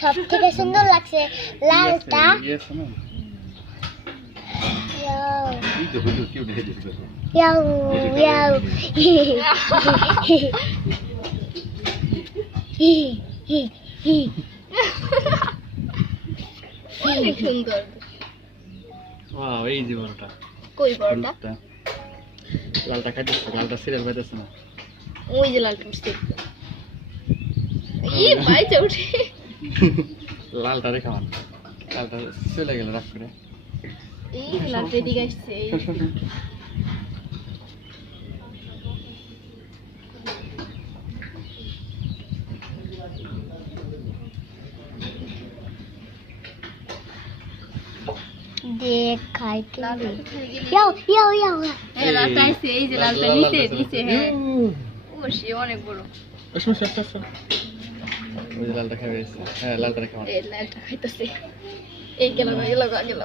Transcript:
সব থেকে সুন্দর লাগছে লালটা। অনেক সুন্দর। এই যে বড়টা কই বড়টা? লালটা খাইতেছে, লালটা সিরিয়াল পাইতেছে না। ওই যে লালটা উঠছে। এই বাইচা উঠে। লালটা রেখে মান, লালটা চলে গেল রাখ করে। এই যে লালটা এদিকে আসছে। দেখ খাই কি ইয়াও ইয়াও ইয়াও এই লালটা আসছে, এই যে লালটা নিচে নিচে। হ্যাঁ ও সে অনেক বড়। ওই যে লালটা খাই গেছে। হ্যাঁ লালটা রেখে মান। এই লালটা খাইতেছে। এই গেল গেল গেল।